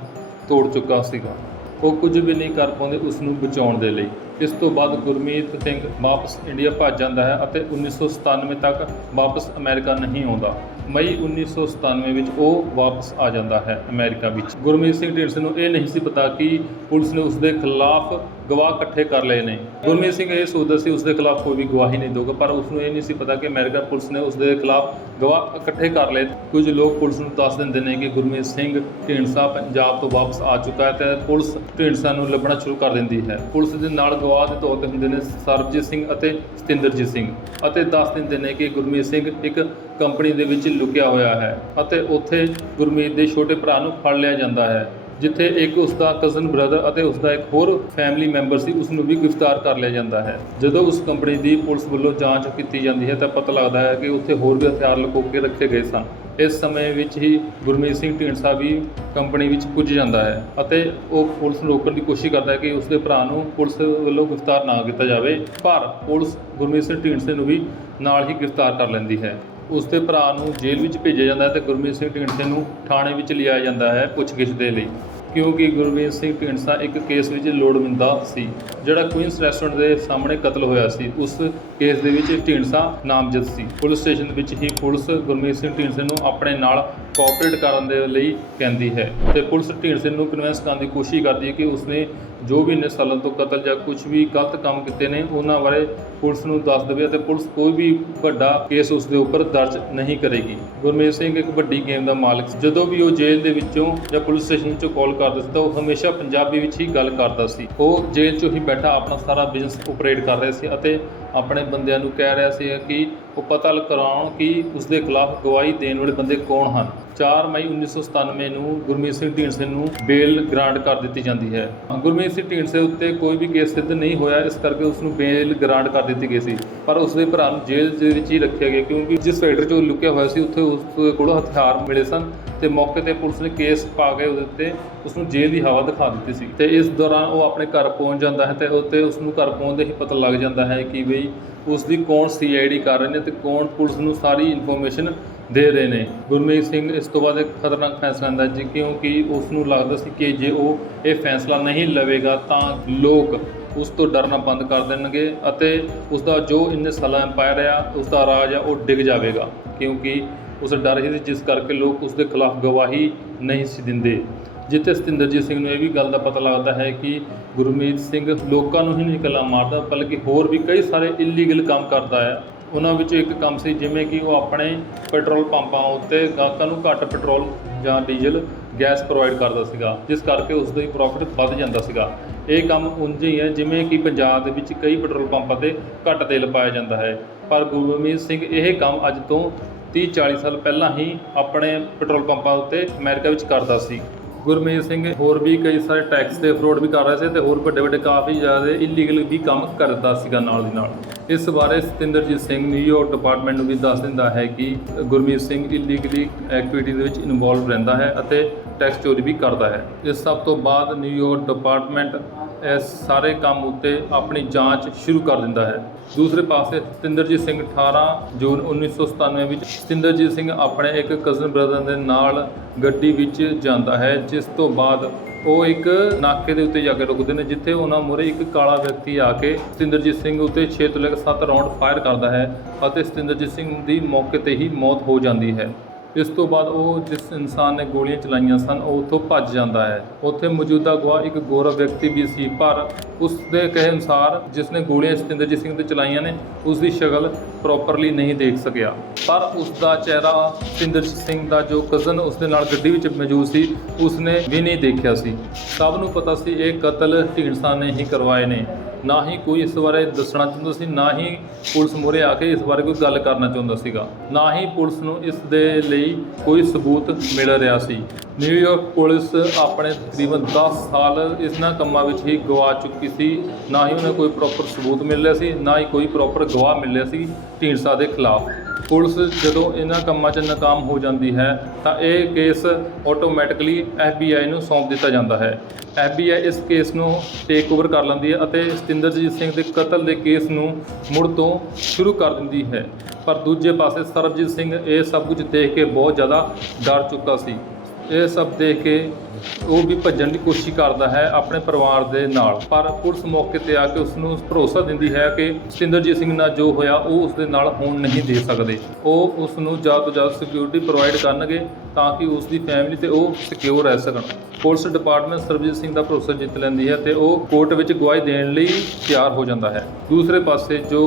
ਤੋੜ ਚੁੱਕਾ ਸੀਗਾ। ਉਹ ਕੁਝ ਵੀ ਨਹੀਂ ਕਰ ਪਾਉਂਦੇ ਉਸ ਨੂੰ ਬਚਾਉਣ ਦੇ ਲਈ। ਇਸ ਤੋਂ ਬਾਅਦ ਗੁਰਮੀਤ ਸਿੰਘ ਵਾਪਸ ਇੰਡੀਆ ਭੱਜ ਜਾਂਦਾ ਹੈ ਅਤੇ 1997 ਤੱਕ ਵਾਪਸ ਅਮਰੀਕਾ ਨਹੀਂ ਆਉਂਦਾ। ਮਈ 1997 ਵਿੱਚ ਉਹ ਵਾਪਸ ਆ ਜਾਂਦਾ ਹੈ ਅਮਰੀਕਾ ਵਿੱਚ। ਗੁਰਮੀਤ ਸਿੰਘ ਢੀਂਡਸੇ ਨੂੰ ਇਹ ਨਹੀਂ ਸੀ ਪਤਾ ਕਿ ਪੁਲਿਸ ਨੇ ਉਸ ਦੇ ਖਿਲਾਫ ਗਵਾਹ ਇਕੱਠੇ ਕਰ ਲਏ ਨੇ। ਗੁਰਮੀਤ ਸਿੰਘ ਇਹ ਸੋਚਦਾ ਸੀ ਉਸ ਦੇ ਖਿਲਾਫ ਕੋਈ ਵੀ ਗਵਾਹੀ ਨਹੀਂ ਦੇਊਗਾ, ਪਰ ਉਸ ਨੂੰ ਇਹ ਨਹੀਂ ਸੀ ਪਤਾ ਕਿ ਅਮਰੀਕਾ ਪੁਲਿਸ ਨੇ ਉਸ ਦੇ ਖਿਲਾਫ ਗਵਾਹ ਇਕੱਠੇ ਕਰ ਲਏ। ਕੁਝ ਲੋਕ ਪੁਲਿਸ ਨੂੰ ਦੱਸ ਦਿੰਦੇ ਨੇ ਕਿ ਗੁਰਮੀਤ ਸਿੰਘ ਢੀਂਡਸਾ ਪੰਜਾਬ ਤੋਂ ਵਾਪਸ ਆ ਚੁੱਕਾ ਹੈ ਤੇ ਪੁਲਿਸ ਢੀਂਡਸਾ ਨੂੰ ਲੱਭਣਾ ਸ਼ੁਰੂ ਕਰ ਦਿੰਦੀ ਹੈ। ਪੁਲਿਸ ਦੇ ਨਾਲ ਗਵਾਹ ਦੇ ਤੌਰ ਤੇ ਹੁੰਦੇ ਨੇ ਸਰਬਜੀਤ ਸਿੰਘ ਅਤੇ ਸਤਿੰਦਰਜੀਤ ਸਿੰਘ ਅਤੇ ਦੱਸ ਦਿੰਦੇ ਨੇ ਕਿ ਗੁਰਮੀਤ ਸਿੰਘ ਇੱਕ ਕੰਪਨੀ ਦੇ ਵਿੱਚ ਲੁਕਿਆ ਹੋਇਆ ਹੈ ਅਤੇ ਉੱਥੇ ਗੁਰਮੀਤ ਦੇ ਛੋਟੇ ਭਰਾ ਨੂੰ ਫੜ ਲਿਆ ਜਾਂਦਾ ਹੈ। ਜਿੱਥੇ ਇੱਕ ਉਸ ਦਾ ਕਜ਼ਨ ਬ੍ਰਦਰ ਅਤੇ ਉਸ ਦਾ ਇੱਕ ਹੋਰ ਫੈਮਿਲੀ ਮੈਂਬਰ ਸੀ ਉਸ ਨੂੰ ਵੀ ਗ੍ਰਿਫਤਾਰ ਕਰ ਲਿਆ ਜਾਂਦਾ ਹੈ। ਜਦੋਂ ਉਸ ਕੰਪਨੀ ਦੀ ਪੁਲਿਸ ਵੱਲੋਂ ਜਾਂਚ ਕੀਤੀ ਜਾਂਦੀ ਹੈ ਤਾਂ ਪਤਾ ਲੱਗਦਾ ਹੈ ਕਿ ਉੱਥੇ ਹੋਰ ਵੀ ਹਥਿਆਰ ਲੁਕੋ ਕੇ ਰੱਖੇ ਗਏ ਸਨ। ਇਸ ਸਮੇਂ ਵਿੱਚ ਹੀ ਗੁਰਮੀਤ ਸਿੰਘ ਢੀਂਡਸਾ ਵੀ ਕੰਪਨੀ ਵਿੱਚ ਪੁੱਜ ਜਾਂਦਾ ਹੈ ਅਤੇ ਉਹ ਪੁਲਿਸ ਨੂੰ ਰੋਕਣ ਦੀ ਕੋਸ਼ਿਸ਼ ਕਰਦਾ ਹੈ ਕਿ ਉਸ ਦੇ ਭਰਾ ਨੂੰ ਪੁਲਿਸ ਵੱਲੋਂ ਗ੍ਰਿਫਤਾਰ ਨਾ ਕੀਤਾ ਜਾਵੇ। ਪਰ ਪੁਲਿਸ ਗੁਰਮੀਤ ਸਿੰਘ ਢੀਂਡਸੇ ਨੂੰ ਵੀ ਨਾਲ ਹੀ ਗ੍ਰਿਫਤਾਰ ਕਰ ਲੈਂਦੀ ਹੈ। ਉਸ ਦੇ ਭਰਾ ਨੂੰ ਜੇਲ੍ਹ ਵਿੱਚ ਭੇਜਿਆ ਜਾਂਦਾ ਹੈ ਤੇ ਗੁਰਮੀਤ ਸਿੰਘ ਢੀਂਡਸੇ ਨੂੰ ਥਾਣੇ ਵਿੱਚ ਲਿਆਇਆ ਜਾਂਦਾ ਹੈ ਪੁੱਛਗਿੱਛ ਦੇ ਲਈ। ਕਿਉਂਕਿ ਗੁਰਮੀਤ ਸਿੰਘ ਢੀਂਡਸਾ ਇੱਕ ਕੇਸ ਵਿੱਚ ਲੋੜਵੰਦਾ ਸੀ, ਜਿਹੜਾ ਕੁਈਨਸ ਰੈਸਟੋਰੈਂਟ ਦੇ ਸਾਹਮਣੇ ਕਤਲ ਹੋਇਆ ਸੀ, ਉਸ ਕੇਸ ਦੇ ਵਿੱਚ ਢੀਂਡਸਾ ਨਾਮਜ਼ਦ ਸੀ। ਪੁਲਿਸ ਸਟੇਸ਼ਨ ਵਿੱਚ ਹੀ ਪੁਲਿਸ ਗੁਰਮੀਤ ਸਿੰਘ ਢੀਂਡਸੇ ਨੂੰ ਆਪਣੇ ਨਾਲ ਕੋਆਪਰੇਟ ਕਰਨ ਦੇ ਲਈ ਕਹਿੰਦੀ ਹੈ। ਤੇ ਪੁਲਿਸ ਢੀਂਡਸੇ ਨੂੰ ਕਨਵਿੰਸ ਕਰਨ ਦੀ ਕੋਸ਼ਿਸ਼ ਕਰਦੀ ਹੈ ਕਿ ਉਸਨੇ ਜੋ ਵੀ ਇੰਨੇ ਸਾਲਾਂ ਤੋਂ ਕਤਲ ਜਾਂ ਕੁਝ ਵੀ ਗਲਤ ਕੰਮ ਕੀਤੇ ਨੇ, ਉਹਨਾਂ ਬਾਰੇ ਪੁਲਿਸ ਨੂੰ ਦੱਸ ਦੇਵੇ ਅਤੇ ਪੁਲਿਸ ਕੋਈ ਵੀ ਵੱਡਾ ਕੇਸ ਉਸ ਦੇ ਉੱਪਰ ਦਰਜ ਨਹੀਂ ਕਰੇਗੀ। ਗੁਰਮੀਤ ਸਿੰਘ ਇੱਕ ਵੱਡੀ ਗੇਮ ਦਾ ਮਾਲਕ ਸੀ। ਜਦੋਂ ਵੀ ਉਹ ਜੇਲ੍ਹ ਦੇ ਵਿੱਚੋਂ ਜਾਂ ਪੁਲਿਸ ਸਟੇਸ਼ਨ ਵਿੱਚੋਂ ਕਾਲ ਕਰਦਾ ਸੀ ਤਾਂ ਉਹ ਹਮੇਸ਼ਾ ਪੰਜਾਬੀ ਵਿੱਚ ਹੀ ਗੱਲ ਕਰਦਾ ਸੀ। ਉਹ ਜੇਲ੍ਹ 'ਚੋਂ ਹੀ ਬੈਠਾ ਆਪਣਾ ਸਾਰਾ ਬਿਜ਼ਨਸ ਆਪਰੇਟ ਕਰ ਰਿਹਾ ਸੀ ਅਤੇ ਆਪਣੇ ਬੰਦਿਆਂ ਨੂੰ ਕਹਿ ਰਿਹਾ ਸੀ ਕਿ ਉਹ ਪਤਾ ਕਰਾਉਣ ਕਿ ਉਸ ਦੇ ਖਿਲਾਫ ਗਵਾਹੀ ਦੇਣ ਵਾਲੇ ਬੰਦੇ ਕੌਣ ਹਨ। 4 ਮਈ 1997 ਨੂੰ ਗੁਰਮੀਤ ਸਿੰਘ ਢੀਂਡਸੇ ਨੂੰ ਬੇਲ ਗ੍ਰਾਂਟ ਕਰ ਦਿੱਤੀ ਜਾਂਦੀ ਹੈ। ਗੁਰਮੀਤ ਸਿੰਘ ਢੀਂਡਸੇ ਉੱਤੇ ਕੋਈ ਵੀ ਕੇਸ ਸਿੱਧ ਨਹੀਂ ਹੋਇਆ, ਇਸ ਕਰਕੇ ਉਸ ਨੂੰ ਬੇਲ ਗ੍ਰਾਂਟ ਕਰ ਦਿੱਤੀ ਗਈ ਸੀ। ਪਰ ਉਸ ਦੇ ਭਰਾ ਨੂੰ ਜੇਲ੍ਹ ਦੇ ਵਿੱਚ ਹੀ ਰੱਖਿਆ ਗਿਆ, ਕਿਉਂਕਿ ਜਿਸ ਫੈਕਟਰੀ 'ਚ ਉਹ ਲੁਕਿਆ ਹੋਇਆ ਸੀ, ਉੱਥੇ ਉਸ ਕੋਲ ਹਥਿਆਰ ਮਿਲੇ ਸਨ ਤੇ ਮੌਕੇ ਤੇ ਪੁਲਿਸ ਨੇ ਕੇਸ ਪਾ ਕੇ ਉਹਦੇ ਉੱਤੇ ਉਸ ਨੂੰ ਜੇਲ੍ਹ ਦੀ ਹਵਾ ਦਿਖਾ ਦਿੱਤੀ ਸੀ। ਤੇ ਇਸ ਦੌਰਾਨ ਉਹ ਆਪਣੇ ਘਰ ਪਹੁੰਚ ਜਾਂਦਾ ਹੈ ਤੇ ਉੱਤੇ ਉਸ ਨੂੰ ਘਰ ਪਹੁੰਚਦੇ ਹੀ ਪਤਾ ਲੱਗ ਜਾਂਦਾ ਹੈ ਕਿ ਬਈ ਉਸ ਦੀ ਕੌਣ ਸੀਆਈਡੀ ਕਰ ਰਹੇ ਨੇ ਤੇ ਕੌਣ ਪੁਲਿਸ ਨੂੰ ਸਾਰੀ ਇਨਫੋਰਮੇਸ਼ਨ ਦੇ ਰਹੇ ਨੇ। ਗੁਰਮੀਤ ਸਿੰਘ ਇਸ ਤੋਂ ਬਾਅਦ ਇੱਕ ਖਤਰਨਾਕ ਫੈਸਲਾ ਲੈਂਦਾ ਜੀ, ਕਿਉਂਕਿ ਉਸ ਨੂੰ ਲੱਗਦਾ ਸੀ ਕਿ ਜੇ ਉਹ ਇਹ ਫੈਸਲਾ ਨਹੀਂ ਲਵੇਗਾ ਤਾਂ ਲੋਕ ਉਸ ਤੋਂ ਡਰਨਾ ਬੰਦ ਕਰ ਦੇਣਗੇ ਅਤੇ ਉਸ ਦਾ ਜੋ ਇੰਨੇ ਸਾਲਾਂ ਐਮਪਾਇਰ ਆ ਉਸ ਦਾ ਰਾਜ ਆ, ਉਹ ਡਿੱਗ ਜਾਵੇਗਾ। ਕਿਉਂਕਿ ਉਸ ਡਰ ਹੀ ਸੀ, ਜਿਸ ਕਰਕੇ ਲੋਕ ਉਸ ਦੇ ਖਿਲਾਫ ਗਵਾਹੀ ਨਹੀਂ ਸੀ ਦਿੰਦੇ। ਜਿੱਥੇ ਸਤਿੰਦਰਜੀਤ ਸਿੰਘ ਨੂੰ ਇਹ ਵੀ ਗੱਲ ਦਾ ਪਤਾ ਲੱਗਦਾ ਹੈ ਕਿ ਗੁਰਮੀਤ ਸਿੰਘ ਲੋਕਾਂ ਨੂੰ ਹੀ ਨਹੀਂ ਇਕੱਲਾ ਮਾਰਦਾ, ਬਲਕਿ ਹੋਰ ਵੀ ਕਈ ਸਾਰੇ ਇਲੀਗਲ ਕੰਮ ਕਰਦਾ ਹੈ। ਉਹਨਾਂ ਵਿੱਚੋਂ ਇੱਕ ਕੰਮ ਸੀ, ਜਿਵੇਂ ਕਿ ਉਹ ਆਪਣੇ ਪੈਟਰੋਲ ਪੰਪਾਂ ਉੱਤੇ ਗਾਹਕਾਂ ਨੂੰ ਘੱਟ ਪੈਟਰੋਲ ਜਾਂ ਡੀਜ਼ਲ ਗੈਸ ਪ੍ਰੋਵਾਈਡ ਕਰਦਾ ਸੀਗਾ, ਜਿਸ ਕਰਕੇ ਉਸ ਦਾ ਹੀ ਪ੍ਰੋਫਿਟ ਵੱਧ ਜਾਂਦਾ ਸੀਗਾ। ਇਹ ਕੰਮ ਉਂਝ ਹੀ ਹੈ, ਜਿਵੇਂ ਕਿ ਪੰਜਾਬ ਦੇ ਵਿੱਚ ਕਈ ਪੈਟਰੋਲ ਪੰਪਾਂ ਤੇ ਘੱਟ ਤੇਲ ਪਾਇਆ ਜਾਂਦਾ ਹੈ। ਪਰ ਗੁਰਮੀਤ ਸਿੰਘ ਇਹ ਕੰਮ ਅੱਜ ਤੋਂ 30 40 ਸਾਲ ਪਹਿਲਾਂ ਹੀ ਆਪਣੇ ਪੈਟਰੋਲ ਪੰਪਾਂ ਉੱਤੇ ਅਮਰੀਕਾ ਵਿੱਚ ਕਰਦਾ ਸੀ। ਗੁਰਮੀਤ ਸਿੰਘ, ਹੋਰ ਵੀ ਕਈ ਸਾਰੇ ਟੈਕਸ ਦੇ ਫਰੋਡ ਵੀ ਕਰ ਰਹੇ ਸੀ ਤੇ ਹੋਰ ਵੱਡੇ ਵੱਡੇ ਕਾਫੀ ਜ਼ਿਆਦਾ ਇਲੀਗਲ ਵੀ ਕੰਮ ਕਰਦਾ ਸੀਗਾ ਨਾਲ ਦੀ ਨਾਲ। ਇਸ ਬਾਰੇ ਸਤਿੰਦਰਜੀਤ ਸਿੰਘ ਨਿਊਯਾਰਕ ਡਿਪਾਰਟਮੈਂਟ ਨੂੰ ਵੀ ਦੱਸ ਦਿੰਦਾ ਹੈ ਕਿ ਗੁਰਮੀਤ ਸਿੰਘ ਇਲੀਗਲੀ ਐਕਟੀਵਿਟੀ ਦੇ ਵਿੱਚ ਇਨਵੋਲਵ ਰਹਿੰਦਾ ਹੈ ਅਤੇ ਟੈਕਸ ਚੋਰੀ ਵੀ ਕਰਦਾ ਹੈ। ਇਸ ਸਭ ਤੋਂ ਬਾਅਦ ਨਿਊਯਾਰਕ ਡਿਪਾਰਟਮੈਂਟ ਇਸ ਸਾਰੇ ਕੰਮ ਉੱਤੇ ਆਪਣੀ ਜਾਂਚ ਸ਼ੁਰੂ ਕਰ ਦਿੰਦਾ ਹੈ। ਦੂਸਰੇ ਪਾਸੇ ਸਤਿੰਦਰਜੀਤ ਸਿੰਘ 18 ਜੂਨ 1997 ਵਿੱਚ ਸਤਿੰਦਰਜੀਤ ਸਿੰਘ ਆਪਣੇ ਇੱਕ ਕਜ਼ਨ ਬ੍ਰਦਰ ਦੇ ਨਾਲ ਗੱਡੀ ਵਿੱਚ ਜਾਂਦਾ ਹੈ, ਜਿਸ ਤੋਂ ਬਾਅਦ ਉਹ ਇੱਕ ਨਾਕੇ ਦੇ ਉੱਤੇ ਜਾ ਕੇ ਰੁਕਦੇ ਨੇ, ਜਿੱਥੇ ਉਹਨਾਂ ਮੂਹਰੇ ਇੱਕ ਕਾਲਾ ਵਿਅਕਤੀ ਆ ਕੇ ਸਤਿੰਦਰਜੀਤ ਸਿੰਘ ਉੱਤੇ 6 ਤੋਂ ਲੈ ਕੇ 7 ਰਾਉਂਡ ਫਾਇਰ ਕਰਦਾ ਹੈ ਅਤੇ ਸਤਿੰਦਰਜੀਤ ਸਿੰਘ ਦੀ ਮੌਕੇ ਤੇ ਹੀ ਮੌਤ ਹੋ ਜਾਂਦੀ ਹੈ। ਇਸ ਤੋਂ ਬਾਅਦ ਉਹ ਜਿਸ ਇਨਸਾਨ ਨੇ ਗੋਲੀਆਂ ਚਲਾਈਆਂ ਸਨ, ਉਹ ਉੱਥੋਂ ਭੱਜ ਜਾਂਦਾ ਹੈ। ਉੱਥੇ ਮੌਜੂਦਾ ਗਵਾਹ ਇੱਕ ਗੌਰਵ ਵਿਅਕਤੀ ਵੀ ਸੀ, ਪਰ ਉਸ ਦੇ ਕਹੇ ਅਨੁਸਾਰ ਜਿਸ ਨੇ ਗੋਲੀਆਂ ਸਤਿੰਦਰਜੀਤ ਸਿੰਘ ਤੇ ਚਲਾਈਆਂ ਨੇ ਉਸ ਦੀ ਸ਼ਕਲ ਪ੍ਰੋਪਰਲੀ ਨਹੀਂ ਦੇਖ ਸਕਿਆ। ਪਰ ਉਸ ਦਾ ਚਿਹਰਾ ਸਤਿੰਦਰਜੀਤ ਸਿੰਘ ਦਾ ਜੋ ਕਜ਼ਨ ਉਸ ਦੇ ਨਾਲ ਗੱਡੀ ਵਿੱਚ ਮੌਜੂਦ ਸੀ ਉਸ ਨੇ ਵੀ ਨਹੀਂ ਦੇਖਿਆ ਸੀ। ਸਭ ਨੂੰ ਪਤਾ ਸੀ, ਇਹ ਕਤਲ ਢੀਂਡਸਾ ਨੇ ਹੀ ਕਰਵਾਏ ਨੇ। ਨਾ ਹੀ ਕੋਈ ਇਸ ਬਾਰੇ ਦੱਸਣਾ ਚਾਹੁੰਦਾ ਸੀ, ਨਾ ਹੀ ਪੁਲਿਸ ਮੂਹਰੇ ਆ ਕੇ ਇਸ ਬਾਰੇ ਕੋਈ ਗੱਲ ਕਰਨਾ ਚਾਹੁੰਦਾ ਸੀਗਾ। ਨਾ ਹੀ ਪੁਲਿਸ ਨੂੰ ਇਸ ਦੇ ਲਈ ਕੋਈ ਸਬੂਤ ਮਿਲ ਰਿਹਾ ਸੀ। ਨਿਊਯਾਰਕ ਪੁਲਿਸ ਆਪਣੇ ਤਕਰੀਬਨ 10 ਸਾਲ ਇਹਨਾਂ ਕੰਮਾਂ ਵਿੱਚ ਹੀ ਗਵਾ ਚੁੱਕੀ ਸੀ। ਨਾ ਹੀ ਉਹਨਾਂ ਕੋਈ ਪ੍ਰੋਪਰ ਸਬੂਤ ਮਿਲ ਰਿਹਾ ਸੀ, ਨਾ ਹੀ ਕੋਈ ਪ੍ਰੋਪਰ ਗਵਾਹ ਮਿਲ ਰਿਹਾ ਸੀ ਢੀਂਡਸਾ ਦੇ ਖਿਲਾਫ। ਪੁਲਿਸ ਜਦੋਂ ਇਹਨਾਂ ਕੰਮਾਂ 'ਚ ਨਾਕਾਮ ਹੋ ਜਾਂਦੀ ਹੈ, ਤਾਂ ਇਹ ਕੇਸ ਆਟੋਮੈਟਿਕਲੀ FBI ਨੂੰ ਸੌਂਪ ਦਿੱਤਾ ਜਾਂਦਾ ਹੈ। FBI ਇਸ ਕੇਸ ਨੂੰ ਟੇਕ ਓਵਰ ਕਰ ਲੈਂਦੀ ਹੈ ਅਤੇ ਸਤਿੰਦਰਜੀਤ ਸਿੰਘ ਦੇ ਕਤਲ ਦੇ ਕੇਸ ਨੂੰ ਮੁੜ ਤੋਂ ਸ਼ੁਰੂ ਕਰ ਦਿੰਦੀ ਹੈ। ਪਰ ਦੂਜੇ ਪਾਸੇ ਸਰਬਜੀਤ ਸਿੰਘ ਇਹ ਸਭ ਕੁਝ ਦੇਖ ਕੇ ਬਹੁਤ ਜ਼ਿਆਦਾ ਡਰ ਚੁੱਕਾ ਸੀ। ਇਹ ਸਭ ਦੇਖ ਕੇ ਉਹ ਵੀ ਭੱਜਣ ਦੀ ਕੋਸ਼ਿਸ਼ ਕਰਦਾ ਹੈ ਆਪਣੇ ਪਰਿਵਾਰ ਦੇ ਨਾਲ। ਪਰ ਪੁਲਿਸ ਮੌਕੇ ਤੇ ਆ ਕੇ ਉਸ ਨੂੰ ਭਰੋਸਾ ਦਿੰਦੀ ਹੈ ਕਿ ਸਤਿੰਦਰਜੀਤ ਸਿੰਘ ਨਾਲ ਜੋ ਹੋਇਆ, ਉਹ ਉਸ ਦੇ ਨਾਲ ਹੋਣ ਨਹੀਂ ਦੇ ਸਕਦੇ। ਉਹ ਉਸ ਨੂੰ ਜ਼ਿਆਦਾ ਤੋਂ ਜ਼ਿਆਦਾ ਸਿਕਿਉਰਿਟੀ ਪ੍ਰੋਵਾਈਡ ਕਰਨਗੇ। ਤਾਂ ਕਿ ਉਸ ਦੀ ਫੈਮਿਲੀ ਤੇ ਉਹ ਸਿਕਿਉਰ ਰਹਿ ਸਕਣ। ਪੁਲਿਸ ਡਿਪਾਰਟਮੈਂਟ ਸਰਬਜੀਤ ਸਿੰਘ ਦਾ ਭਰੋਸਾ ਜਿੱਤ ਲੈਂਦੀ ਹੈ ਤੇ ਉਹ ਕੋਰਟ ਵਿੱਚ ਗਵਾਹੀ ਦੇਣ ਲਈ ਤਿਆਰ ਹੋ ਜਾਂਦਾ ਹੈ। ਦੂਸਰੇ ਪਾਸੇ ਜੋ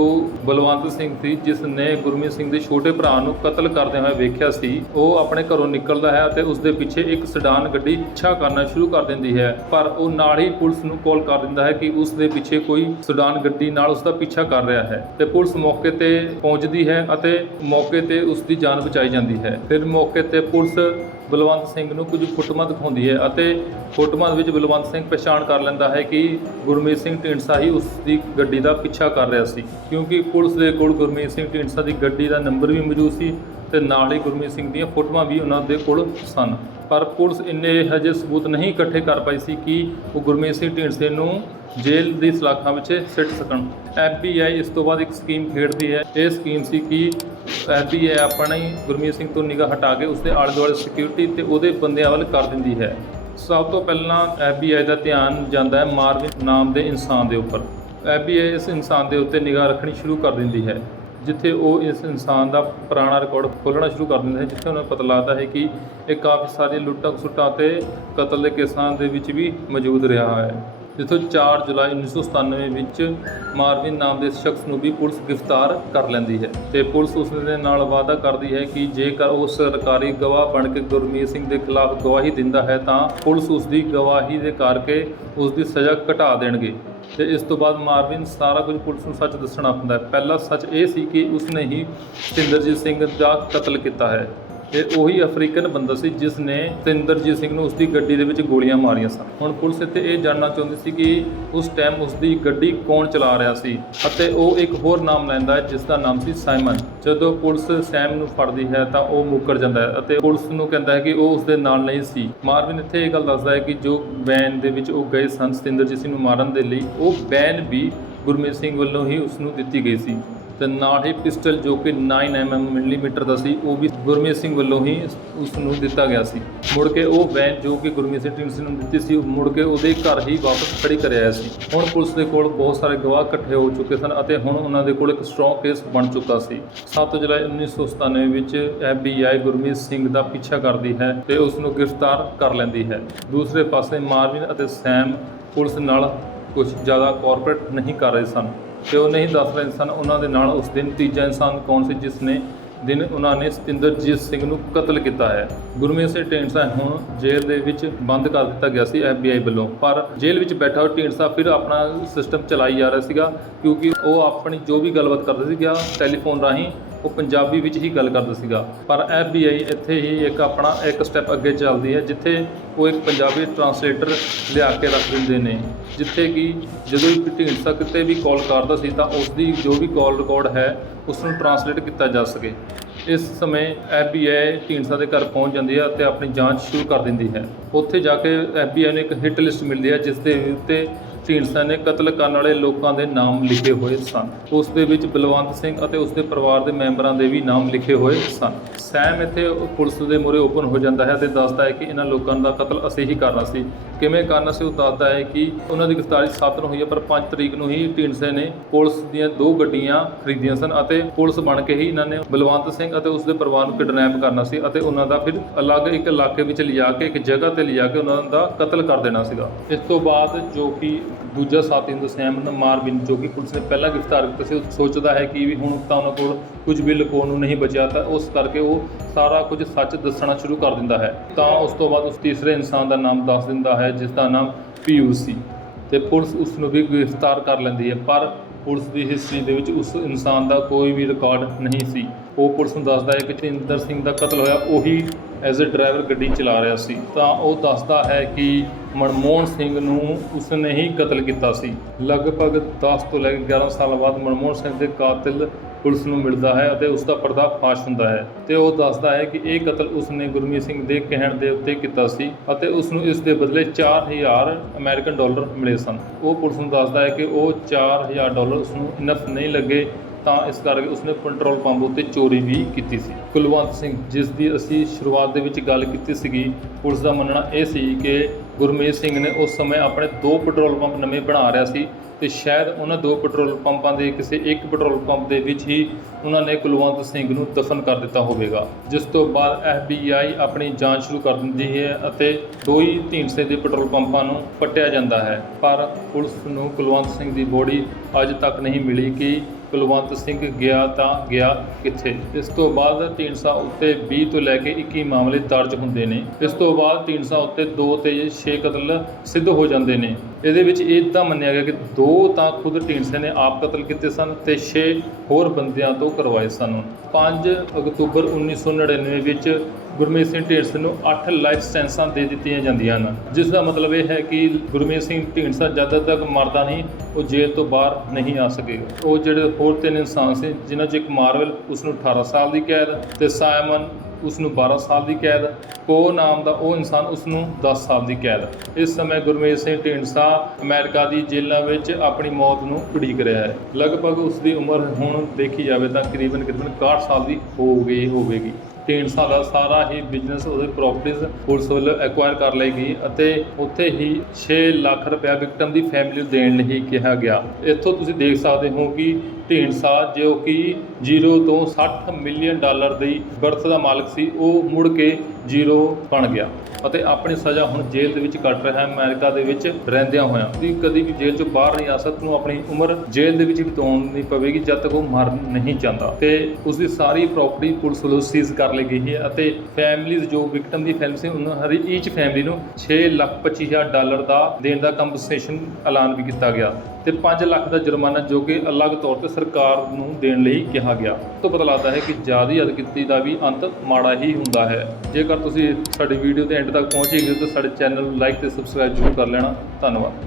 ਬਲਵੰਤ ਸਿੰਘ ਸੀ, ਜਿਸ ਨੇ ਗੁਰਮੀਤ ਸਿੰਘ ਦੇ ਛੋਟੇ ਭਰਾ ਨੂੰ ਕਤਲ ਕਰਦੇ ਹੋਏ ਵੇਖਿਆ ਸੀ, ਉਹ ਆਪਣੇ ਘਰੋਂ ਨਿਕਲਦਾ ਹੈ ਅਤੇ ਉਸ ਦੇ ਪਿੱਛੇ ਇੱਕ ਸਡਾਨ ਗੱਡੀ ਪਿੱਛਾ ਕਰਨਾ ਸ਼ੁਰੂ ਕਰ ਦਿੰਦੀ ਹੈ। ਪਰ ਉਹ ਨਾਲ ਹੀ ਪੁਲਿਸ ਨੂੰ ਕਾਲ ਕਰ ਦਿੰਦਾ ਹੈ ਕਿ ਉਸ ਦੇ ਪਿੱਛੇ ਕੋਈ ਸਡਾਨ ਗੱਡੀ ਨਾਲ ਉਸ ਦਾ ਪਿੱਛਾ ਕਰ ਰਿਹਾ ਹੈ ਤੇ ਪੁਲਿਸ ਮੌਕੇ ਤੇ ਪਹੁੰਚਦੀ ਹੈ ਅਤੇ ਮੌਕੇ ਤੇ ਉਸ ਦੀ ਜਾਨ ਬਚਾਈ ਜਾਂਦੀ ਹੈ। ਫਿਰ ਮੌਕੇ ਤੇ ਪੁਲਿਸ ਪੁਲਿਸ ਬਲਵੰਤ ਸਿੰਘ ਨੂੰ ਕੁਝ ਫੁਟਮਾ ਦਿਖਾਉਂਦੀ ਹੈ ਅਤੇ ਫੁਟਮਾ ਵਿੱਚ ਬਲਵੰਤ ਸਿੰਘ ਪਛਾਣ ਕਰ ਲੈਂਦਾ ਹੈ ਕਿ ਗੁਰਮੀਤ ਸਿੰਘ ਢੀਂਡਸਾ ਹੀ ਉਸ ਦੀ ਗੱਡੀ ਦਾ ਪਿੱਛਾ ਕਰ ਰਿਹਾ ਸੀ, ਕਿਉਂਕਿ ਪੁਲਿਸ ਦੇ ਕੋਲ ਗੁਰਮੀਤ ਸਿੰਘ ਢੀਂਡਸਾ ਦੀ ਗੱਡੀ ਦਾ ਨੰਬਰ ਵੀ ਮੌਜੂਦ ਸੀ ਤੇ ਨਾਲ ਹੀ ਗੁਰਮੀਤ ਸਿੰਘ ਦੀਆਂ ਫੋਟੋਆਂ ਵੀ ਉਹਨਾਂ ਦੇ ਕੋਲ ਸਨ। ਪਰ ਪੁਲਿਸ ਇੰਨੇ ਹਜੇ ਸਬੂਤ ਨਹੀਂ ਇਕੱਠੇ ਕਰ ਪਾਈ ਸੀ ਕਿ ਉਹ ਗੁਰਮੀਤ ਸਿੰਘ ਢੀਂਡਸੇ ਨੂੰ ਜੇਲ੍ਹ ਦੀ ਸਲਾਖਾਂ ਵਿੱਚ ਸਿੱਟ ਸਕਣ। FBI ਇਸ ਤੋਂ ਬਾਅਦ ਇੱਕ ਸਕੀਮ ਖੇਡਦੀ ਹੈ। ਇਹ ਸਕੀਮ ਸੀ ਕਿ FBI ਆਪਣਾ ਹੀ ਗੁਰਮੀਤ ਸਿੰਘ ਤੋਂ ਨਿਗਾਹ ਹਟਾ ਕੇ ਉਸਦੇ ਆਲੇ ਦੁਆਲੇ ਸਿਕਿਉਰਿਟੀ ਤੇ ਉਹਦੇ ਬੰਦਿਆਂ ਵੱਲ ਕਰ ਦਿੰਦੀ ਹੈ। ਸਭ ਤੋਂ ਪਹਿਲਾਂ FBI ਦਾ ਧਿਆਨ ਜਾਂਦਾ ਹੈ ਮਾਰਵਿਨ ਨਾਮ ਦੇ ਇਨਸਾਨ ਦੇ ਉੱਪਰ। FBI ਇਸ ਇਨਸਾਨ ਦੇ ਉੱਤੇ ਨਿਗਾਹ ਰੱਖਣੀ ਸ਼ੁਰੂ ਕਰ ਦਿੰਦੀ ਹੈ। ਜਿੱਥੇ ਉਹ ਇਸ ਇਨਸਾਨ ਦਾ ਪੁਰਾਣਾ ਰਿਕਾਰਡ ਖੋਲ੍ਹਣਾ ਸ਼ੁਰੂ ਕਰ ਦਿੰਦੇ ਹਨ ਜਿੱਥੇ ਉਹਨਾਂ ਨੂੰ ਪਤਾ ਲੱਗਦਾ ਹੈ ਕਿ ਇਹ ਕਾਫੀ ਸਾਰੀਆਂ ਲੁੱਟਾਂ ਖਸੁੱਟਾਂ ਅਤੇ ਕਤਲ ਦੇ ਕੇਸਾਂ ਦੇ ਵਿੱਚ ਵੀ ਮੌਜੂਦ ਰਿਹਾ ਹੈ। ਜਿੱਥੋਂ 4 ਜੁਲਾਈ 1997 ਵਿੱਚ ਮਾਰਵਿਨ ਨਾਮ ਦੇ ਸ਼ਖਸ ਨੂੰ ਵੀ ਪੁਲਿਸ ਗ੍ਰਿਫਤਾਰ ਕਰ ਲੈਂਦੀ ਹੈ ਤੇ ਪੁਲਿਸ ਉਸ ਦੇ ਨਾਲ ਵਾਅਦਾ ਕਰਦੀ ਹੈ ਕਿ ਜੇਕਰ ਉਹ ਸਰਕਾਰੀ ਗਵਾਹ ਬਣ ਕੇ ਗੁਰਮੀਤ ਸਿੰਘ ਦੇ ਖਿਲਾਫ ਗਵਾਹੀ ਦਿੰਦਾ ਹੈ ਤਾਂ ਪੁਲਿਸ ਉਸ ਦੀ ਗਵਾਹੀ ਦੇ ਕਰਕੇ ਉਸ ਦੀ ਸਜ਼ਾ ਘਟਾ ਦੇਣਗੇ। ਤੇ ਇਸ ਤੋਂ ਬਾਅਦ ਮਾਰਵਿਨ ਸਾਰਾ ਕੁਝ ਪੁਲਿਸ ਨੂੰ ਸੱਚ ਦੱਸਣਾ ਹੁੰਦਾ ਹੈ। ਪਹਿਲਾ ਸੱਚ ਇਹ ਸੀ ਕਿ ਉਸਨੇ ਹੀ ਸਿੰਦਰਜੀਤ ਸਿੰਘ ਦਾ ਕਤਲ ਕੀਤਾ ਹੈ। ਇਹ ਉਹੀ ਅਫਰੀਕਨ ਬੰਦਾ ਸੀ ਜਿਸ ਨੇ ਸਤਿੰਦਰਜੀਤ ਸਿੰਘ ਨੂੰ ਉਸਦੀ ਗੱਡੀ ਦੇ ਵਿੱਚ ਗੋਲੀਆਂ ਮਾਰੀਆਂ ਸਨ। ਹੁਣ ਪੁਲਿਸ ਇੱਥੇ ਇਹ ਜਾਣਨਾ ਚਾਹੁੰਦੀ ਸੀ ਕਿ ਉਸ ਟਾਈਮ ਉਸਦੀ ਗੱਡੀ ਕੌਣ ਚਲਾ ਰਿਹਾ ਸੀ ਅਤੇ ਉਹ ਇੱਕ ਹੋਰ ਨਾਮ ਲੈਂਦਾ ਹੈ ਜਿਸ ਦਾ ਨਾਮ ਸੀ ਸਾਈਮਨ। ਜਦੋਂ ਪੁਲਿਸ ਸੈਮ ਨੂੰ ਫੜਦੀ ਹੈ ਤਾਂ ਉਹ ਮੁੱਕਰ ਜਾਂਦਾ ਹੈ ਅਤੇ ਪੁਲਿਸ ਨੂੰ ਕਹਿੰਦਾ ਹੈ ਕਿ ਉਹ ਉਸ ਦੇ ਨਾਲ ਨਹੀਂ ਸੀ। ਮਾਰਵਿਨ ਇੱਥੇ ਇਹ ਗੱਲ ਦੱਸਦਾ ਹੈ ਕਿ ਜੋ ਵੈਨ ਦੇ ਵਿੱਚ ਉਹ ਗਏ ਸਨ ਸਤਿੰਦਰਜੀਤ ਸਿੰਘ ਨੂੰ ਮਾਰਨ ਦੇ ਲਈ, ਉਹ ਵੈਨ ਵੀ ਗੁਰਮੀਤ ਸਿੰਘ ਵੱਲੋਂ ਹੀ ਉਸ ਨੂੰ ਦਿੱਤੀ ਗਈ ਸੀ। ਤੇ ਨਾਲ ਹੀ ਪਿਸਟਲ ਜੋ ਕਿ 9 mm ਮਿਲੀਮੀਟਰ ਦਾ ਸੀ, ਉਹ ਵੀ ਗੁਰਮੀਤ ਸਿੰਘ ਵੱਲੋਂ ਹੀ ਉਸ ਨੂੰ ਦਿੱਤਾ ਗਿਆ ਸੀ। ਮੁੜ ਕੇ ਉਹ ਵੈਨ ਜੋ ਕਿ ਗੁਰਮੀਤ ਸਿੰਘ ਢੀਂਡਸੇ ਨੂੰ ਦਿੱਤੀ ਸੀ ਮੁੜ ਕੇ ਉਹਦੇ ਘਰ ਹੀ ਵਾਪਸ ਖੜੀ ਕਰਿਆ ਸੀ। ਹੁਣ ਪੁਲਿਸ ਦੇ ਕੋਲ ਬਹੁਤ ਸਾਰੇ ਗਵਾਹ ਇਕੱਠੇ ਹੋ ਚੁੱਕੇ ਸਨ ਅਤੇ ਹੁਣ ਉਹਨਾਂ ਦੇ ਕੋਲ ਇੱਕ ਸਟਰੋਂਗ ਕੇਸ ਬਣ ਚੁੱਕਾ ਸੀ। 7 ਜੁਲਾਈ 1997 ਵਿੱਚ FBI ਗੁਰਮੀਤ ਸਿੰਘ ਦਾ ਪਿੱਛਾ ਕਰਦੀ ਹੈ ਤੇ ਉਸ ਨੂੰ ਗ੍ਰਿਫਤਾਰ ਕਰ ਲੈਂਦੀ ਹੈ। ਦੂਸਰੇ ਪਾਸੇ ਮਾਰਵਿਨ ਅਤੇ ਸੈਮ ਪੁਲਿਸ ਨਾਲ ਕੁਝ ਜ਼ਿਆਦਾ ਕਾਰਪੋਰੇਟ ਨਹੀਂ ਕਰ ਰਹੇ ਸਨ। ਤੇ ਉਹ ਨਹੀਂ ਦੱਸ ਰਹੇ ਸਨ। ਉਹਨਾਂ ਦੇ ਨਾਲ ਉਸ ਦਿਨ ਤੀਜਾ ਇਨਸਾਨ ਕੌਣ ਸੀ, ਜਿਸ ਨੇ ਦਿਨ ਉਹਨਾਂ ਨੇ ਸਤਿੰਦਰਜੀਤ ਸਿੰਘ ਨੂੰ ਕਤਲ ਕੀਤਾ ਹੈ। ਗੁਰਮੀਤ ਸਿੰਘ ਢੀਂਡਸਾ ਹੁਣ ਜੇਲ੍ਹ ਦੇ ਵਿੱਚ ਬੰਦ ਕਰ ਦਿੱਤਾ ਗਿਆ ਸੀ FBI ਵੱਲੋਂ। ਪਰ ਜੇਲ੍ਹ ਵਿੱਚ ਬੈਠਾ ਹੋਇਆ ਢੀਂਡਸਾ ਫਿਰ ਆਪਣਾ ਸਿਸਟਮ ਚਲਾਈ ਜਾ ਰਿਹਾ ਸੀਗਾ, ਕਿਉਂਕਿ ਉਹ ਆਪਣੀ ਜੋ ਵੀ ਗੱਲਬਾਤ ਕਰਦਾ ਸੀਗਾ ਟੈਲੀਫੋਨ ਰਾਹੀਂ ਉਹ ਪੰਜਾਬੀ ਵਿੱਚ ਹੀ ਗੱਲ ਕਰਦਾ ਸੀਗਾ। ਪਰ FBI ਇੱਥੇ ਹੀ ਇੱਕ ਆਪਣਾ ਇੱਕ ਸਟੈਪ ਅੱਗੇ ਚੱਲਦੀ ਹੈ, ਜਿੱਥੇ ਉਹ ਇੱਕ ਪੰਜਾਬੀ ਟਰਾਂਸਲੇਟਰ ਲਿਆ ਕੇ ਰੱਖ ਦਿੰਦੇ ਨੇ। ਜਿੱਥੇ ਕਿ ਜਦੋਂ ਵੀ ਢੀਂਡਸਾ ਕਿਤੇ ਵੀ ਕਾਲ ਕਰਦਾ ਸੀ ਤਾਂ ਉਸ ਦੀ ਜੋ ਵੀ ਕਾਲ ਰਿਕਾਰਡ ਹੈ ਉਸ ਨੂੰ ਟਰਾਂਸਲੇਟ ਕੀਤਾ ਜਾ ਸਕੇ। ਇਸ ਸਮੇਂ FBI ਢੀਂਡਸਾ ਦੇ ਘਰ ਪਹੁੰਚ ਜਾਂਦੀ ਹੈ ਅਤੇ ਆਪਣੀ ਜਾਂਚ ਸ਼ੁਰੂ ਕਰ ਦਿੰਦੀ ਹੈ। ਉੱਥੇ ਜਾ ਕੇ FBI ਨੂੰ ਇੱਕ ਹਿੱਟ ਲਿਸਟ ਮਿਲਦੀ ਹੈ ਜਿਸ ਦੇ ਉੱਤੇ ਢੀਂਡਸਾ ਨੇ ਕਤਲ ਕਰਨ ਵਾਲੇ ਲੋਕਾਂ ਦੇ ਨਾਮ ਲਿਖੇ ਹੋਏ ਸਨ। ਉਸ ਦੇ ਵਿੱਚ ਬਲਵੰਤ ਸਿੰਘ ਅਤੇ ਉਸ ਦੇ ਪਰਿਵਾਰ ਦੇ ਮੈਂਬਰਾਂ ਦੇ ਵੀ ਨਾਮ ਲਿਖੇ ਹੋਏ ਸਨ। ਸੈਮ ਇੱਥੇ ਪੁਲਿਸ ਦੇ ਮੂਹਰੇ ਓਪਨ ਹੋ ਜਾਂਦਾ ਹੈ ਤੇ ਦੱਸਦਾ ਹੈ ਕਿ ਇਹਨਾਂ ਲੋਕਾਂ ਦਾ ਕਤਲ ਅਸੀਂ ਹੀ ਕਰਨਾ ਸੀ। ਕਿਵੇਂ ਕਰਨਾ ਸੀ ਉਹ ਦੱਸਦਾ ਹੈ ਕਿ ਉਹਨਾਂ ਦੀ ਗ੍ਰਿਫਤਾਰੀ 7 ਨੂੰ ਹੋਈ ਹੈ, ਪਰ 5 ਤਰੀਕ ਨੂੰ ਹੀ ਢੀਂਡਸੇ ਨੇ ਪੁਲਿਸ ਦੀਆਂ ਦੋ ਗੱਡੀਆਂ ਖਰੀਦੀਆਂ ਸਨ ਅਤੇ ਪੁਲਿਸ ਬਣ ਕੇ ਹੀ ਇਹਨਾਂ ਨੇ ਬਲਵੰਤ ਸਿੰਘ ਅਤੇ ਉਸ ਦੇ ਪਰਿਵਾਰ ਨੂੰ ਕਿਡਨੈਪ ਕਰਨਾ ਸੀ ਅਤੇ ਉਹਨਾਂ ਦਾ ਫਿਰ ਅਲੱਗ ਇੱਕ ਇਲਾਕੇ ਵਿੱਚ ਲਿਜਾ ਕੇ, ਇੱਕ ਜਗ੍ਹਾ ਤੇ ਲਿਜਾ ਕੇ ਉਹਨਾਂ ਦਾ ਕਤਲ ਕਰ ਦੇਣਾ ਸੀਗਾ। ਇਸ ਤੋਂ ਬਾਅਦ ਜੋ ਕਿ ਦੂਜਾ ਸਾਥੀ ਹੁੰਦਾ ਸੈਮ ਮਾਰਵਿਨ ਜੋ ਕਿ ਪੁਲਿਸ ਨੇ ਪਹਿਲਾਂ ਗ੍ਰਿਫਤਾਰ ਕੀਤਾ ਸੀ। ਉਹ ਸੋਚਦਾ ਹੈ ਕਿ ਵੀ ਹੁਣ ਤਾਂ ਉਹਨਾਂ ਕੋਲ ਕੁਝ ਵੀ ਲੁਕਾਉਣ ਨੂੰ ਨਹੀਂ ਬਚਿਆ, ਤਾਂ ਉਸ ਕਰਕੇ ਉਹ ਸਾਰਾ ਕੁਝ ਸੱਚ ਦੱਸਣਾ ਸ਼ੁਰੂ ਕਰ ਦਿੰਦਾ ਹੈ। ਤਾਂ ਉਸ ਤੋਂ ਬਾਅਦ ਉਸ ਤੀਸਰੇ ਇਨਸਾਨ ਦਾ ਨਾਮ ਦੱਸ ਦਿੰਦਾ ਹੈ, ਜਿਸ ਦਾ ਨਾਮ ਪੀਯੂ ਸੀ ਤੇ ਪੁਲਿਸ ਉਸ ਨੂੰ ਵੀ ਗ੍ਰਿਫਤਾਰ ਕਰ ਲੈਂਦੀ ਹੈ, ਪਰ ਪੁਲਿਸ ਦੀ ਹਿਸਟਰੀ ਦੇ ਵਿੱਚ ਉਸ ਇਨਸਾਨ ਦਾ ਕੋਈ ਵੀ ਰਿਕਾਰਡ ਨਹੀਂ ਸੀ। ਉਹ ਪੁਲਿਸ ਨੂੰ ਦੱਸਦਾ ਹੈ ਕਿ ਤੇਂਦਰ ਸਿੰਘ ਦਾ ਕਤਲ ਹੋਇਆ, ਉਹੀ ਐਜ਼ ਅ ਡਰਾਈਵਰ ਗੱਡੀ ਚਲਾ ਰਿਹਾ ਸੀ। ਤਾਂ ਉਹ ਦੱਸਦਾ ਹੈ ਕਿ ਮਨਮੋਹਨ ਸਿੰਘ ਨੂੰ ਉਸਨੇ ਹੀ ਕਤਲ ਕੀਤਾ ਸੀ। ਲਗਭਗ 10 ਤੋਂ ਲੈ ਕੇ 11 ਸਾਲ ਬਾਅਦ ਮਨਮੋਹਨ ਸਿੰਘ ਦੇ ਕਾਤਲ ਪੁਲਿਸ ਨੂੰ ਮਿਲਦਾ ਹੈ ਅਤੇ ਉਸ ਦਾ ਪਰਦਾਫਾਸ਼ ਹੁੰਦਾ ਹੈ। ਤੇ ਉਹ ਦੱਸਦਾ ਹੈ ਕਿ ਇਹ ਕਤਲ ਉਸਨੇ ਗੁਰਮੀਤ ਸਿੰਘ ਦੇ ਕਹਿਣ ਦੇ ਉੱਤੇ ਕੀਤਾ ਸੀ ਅਤੇ ਉਸ ਨੂੰ ਇਸ ਦੇ ਬਦਲੇ 4000 ਅਮਰੀਕਨ ਡਾਲਰ ਮਿਲੇ ਸਨ। ਉਹ ਪੁਲਿਸ ਨੂੰ ਦੱਸਦਾ ਹੈ ਕਿ ਉਹ 4000 ਡਾਲਰ ਉਸ ਨੂੰ ਇਨਫ ਨਹੀਂ ਲੱਗੇ ਤਾਂ ਇਸ ਕਰਕੇ ਉਸਨੇ ਪੈਟਰੋਲ ਪੰਪ ਉੱਤੇ ਚੋਰੀ ਵੀ ਕੀਤੀ ਸੀ। ਕੁਲਵੰਤ ਸਿੰਘ, ਜਿਸ ਦੀ ਅਸੀਂ ਸ਼ੁਰੂਆਤ ਦੇ ਵਿੱਚ ਗੱਲ ਕੀਤੀ ਸੀਗੀ, ਪੁਲਿਸ ਦਾ ਮੰਨਣਾ ਇਹ ਸੀ ਕਿ ਗੁਰਮੀਤ ਸਿੰਘ ਨੇ ਉਸ ਸਮੇਂ ਆਪਣੇ ਦੋ ਪੈਟਰੋਲ ਪੰਪ ਨਵੇਂ ਬਣਾ ਰਿਹਾ ਸੀ ਤੇ ਸ਼ਾਇਦ ਉਹਨਾਂ ਦੋ ਪੈਟਰੋਲ ਪੰਪਾਂ ਦੇ ਕਿਸੇ ਇੱਕ ਪੈਟਰੋਲ ਪੰਪ ਦੇ ਵਿੱਚ ਹੀ ਉਹਨਾਂ ਨੇ ਕੁਲਵੰਤ ਸਿੰਘ ਨੂੰ ਦਫਨ ਕਰ ਦਿੱਤਾ ਹੋਵੇਗਾ, ਜਿਸ ਤੋਂ ਬਾਅਦ FBI ਆਪਣੀ ਜਾਂਚ ਸ਼ੁਰੂ ਕਰ ਦਿੰਦੀ ਹੈ ਅਤੇ ਦੋ ਹੀ ਢੀਂਡਸੇ ਦੇ ਪੈਟਰੋਲ ਪੰਪਾਂ ਨੂੰ ਪੱਟਿਆ ਜਾਂਦਾ ਹੈ। ਪਰ ਪੁਲਿਸ ਨੂੰ ਕੁਲਵੰਤ ਸਿੰਘ ਦੀ ਬੋਡੀ ਅੱਜ ਤੱਕ ਨਹੀਂ ਮਿਲੀ ਕਿ ਕੁਲਵੰਤ ਸਿੰਘ ਗਿਆ ਤਾਂ ਗਿਆ ਕਿੱਥੇ? ਇਸ ਤੋਂ ਬਾਅਦ ਢੀਂਡਸਾ ਉੱਤੇ 20 ਤੋਂ ਲੈ ਕੇ 21 ਮਾਮਲੇ ਦਰਜ ਹੁੰਦੇ ਨੇ। ਇਸ ਤੋਂ ਬਾਅਦ ਢੀਂਡਸਾ ਉੱਤੇ 2 ਤੇ 6 ਕਤਲ ਸਿੱਧ ਹੋ ਜਾਂਦੇ ਨੇ। ਇਹਦੇ ਵਿੱਚ ਇਹ ਤਾਂ ਮੰਨਿਆ ਗਿਆ ਕਿ ਦੋ ਤਾਂ ਖੁਦ ਢੀਂਡਸੇ ਨੇ ਆਪ ਕਤਲ ਕੀਤੇ ਸਨ ਤੇ 6 ਹੋਰ ਬੰਦਿਆਂ ਤੋਂ ਕਰਵਾਏ ਸਨ। 5 ਅਕਤੂਬਰ 1999 ਵਿੱਚ ਗੁਰਮੀਤ ਸਿੰਘ ਢੀਂਡਸੇ ਨੂੰ 8 ਲਾਈਫ ਸੈਂਸਾਂ ਦੇ ਦਿੱਤੀਆਂ ਜਾਂਦੀਆਂ ਹਨ, ਜਿਸ ਦਾ ਮਤਲਬ ਇਹ ਹੈ ਕਿ ਗੁਰਮੀਤ ਸਿੰਘ ਢੀਂਡਸਾ ਜਦ ਤੱਕ ਮਰਦਾ ਨਹੀਂ, ਉਹ ਜੇਲ੍ਹ ਤੋਂ ਬਾਹਰ ਨਹੀਂ ਆ ਸਕੇਗਾ ਉਹ ਜਿਹੜੇ ਹੋਰ ਤਿੰਨ ਇਨਸਾਨ ਸੀ, ਜਿਨ੍ਹਾਂ 'ਚ ਇੱਕ ਮਾਰਵਲ ਉਸ ਨੂੰ 18 ਸਾਲ ਦੀ ਕੈਦ ਤੇ ਸਾਇਮਨ ਉਸ ਨੂੰ 12 ਸਾਲ ਦੀ ਕੈਦ। ਕੋ ਨਾਮ ਦਾ ਉਹ ਇਨਸਾਨ ਉਸ ਨੂੰ 10 ਸਾਲ ਦੀ ਕੈਦ। ਇਸ ਸਮੇਂ ਗੁਰਮੀਤ ਸਿੰਘ ਢੀਂਡਸਾ ਅਮਰੀਕਾ ਦੀ ਜੇਲ੍ਹਾਂ ਵਿੱਚ ਆਪਣੀ ਮੌਤ ਨੂੰ ਉਡੀਕ ਰਿਹਾ ਹੈ। ਲਗਭਗ ਉਸ ਦੀ ਉਮਰ ਹੁਣ ਦੇਖੀ ਜਾਵੇ ਤਾਂ ਕਰੀਬਨ ਕਰੀਬਨ 61 ਸਾਲ ਦੀ ਹੋ ਗਈ ਹੋਵੇਗੀ। ਢੀਂਡਸਾ ਦਾ ਸਾਰਾ ਹੀ ਬਿਜ਼ਨਸ ਉਹਦੇ ਪ੍ਰਾਪਰਟੀਆਂ ਪੁਲਿਸ ਵੱਲੋਂ ਐਕਵਾਇਰ ਕਰ ਲਈ ਗਈ ਅਤੇ ਉੱਥੇ ਹੀ 6 ਲੱਖ ਰੁਪਇਆ ਵਿਕਟਮ ਦੀ ਫੈਮਿਲੀ ਨੂੰ ਦੇਣ ਲਈ ਕਿਹਾ ਗਿਆ। ਇੱਥੋਂ ਤੁਸੀਂ ਦੇਖ ਸਕਦੇ ਹੋ ਕਿ ਢੀਂਡਸਾ ਜੋ ਕਿ 0 ਤੋਂ 60 ਮਿਲੀਅਨ ਡਾਲਰ ਦੀ ਬਰਥ ਦਾ ਮਾਲਕ ਸੀ, ਉਹ ਮੁੜ ਕੇ ਜ਼ੀਰੋ ਬਣ ਗਿਆ। ਅਤੇ ਆਪਣੀ ਸਜ਼ਾ ਹੁਣ ਜੇਲ੍ਹ ਦੇ ਵਿੱਚ ਕੱਟ ਰਿਹਾ ਹੈ। ਅਮਰੀਕਾ ਦੇ ਵਿੱਚ ਰਹਿੰਦਿਆਂ ਹੋਇਆਂ ਦੀ ਕਦੀ ਵੀ ਜੇਲ੍ਹ ਚੋਂ ਬਾਹਰ ਨਹੀਂ ਆ ਸਕਦਾ। ਨੂੰ ਆਪਣੀ ਉਮਰ ਜੇਲ੍ਹ ਦੇ ਵਿੱਚ ਬਿਤਾਉਣ ਬਿਤਾਉਣੀ ਪਵੇਗੀ ਜਦ ਤੱਕ ਉਹ ਮਰ ਨਹੀਂ ਜਾਂਦਾ। ਤੇ ਉਸ ਦੀ ਸਾਰੀ ਪ੍ਰਾਪਰਟੀ ਪੁਲਿਸ ਵੱਲੋਂ ਸੀਜ਼ ਕਰ ਲਈ ਗਈ ਹੈ ਅਤੇ ਫੈਮਿਲੀਜ਼ ਜੋ ਵਿਕਟਮ ਦੀ ਫੈਮਿਲੀ ਸੀ, ਉਹਨਾਂ ਹਰ ਈਚ ਫੈਮਿਲੀ ਨੂੰ 6 ਲੱਖ 25 ਹਜ਼ਾਰ ਡਾਲਰ ਦਾ ਦੇਣ ਦਾ ਕੰਪਨਸੇਸ਼ਨ ਐਲਾਨ ਵੀ ਕੀਤਾ ਗਿਆ। ਤੇ 5 ਲੱਖ ਦਾ ਜੁਰਮਾਨਾ ਜੋ ਕਿ ਅਲੱਗ ਤੌਰ ਤੇ ਸਰਕਾਰ ਨੂੰ ਦੇਣ ਲਈ ਕਿਹਾ ਗਿਆ। ਤੋਂ ਪਤਾ ਲੱਗਦਾ ਹੈ ਕਿ ਜਾਦੀ ਅਦਕਿੱਤੀ ਦਾ ਵੀ ਅੰਤ ਮਾੜਾ ਹੀ ਹੁੰਦਾ ਹੈ। ਜੇਕਰ ਤੁਸੀਂ ਸਾਡੀ ਵੀਡੀਓ ਦੇ ਐਂਡ ਤੱਕ ਪਹੁੰਚੇ ਗਏ ਤਾਂ ਸਾਡੇ ਚੈਨਲ ਨੂੰ ਲਾਈਕ ਤੇ ਸਬਸਕ੍ਰਾਈਬ ਜ਼ਰੂਰ ਕਰ ਲੈਣਾ। ਧੰਨਵਾਦ।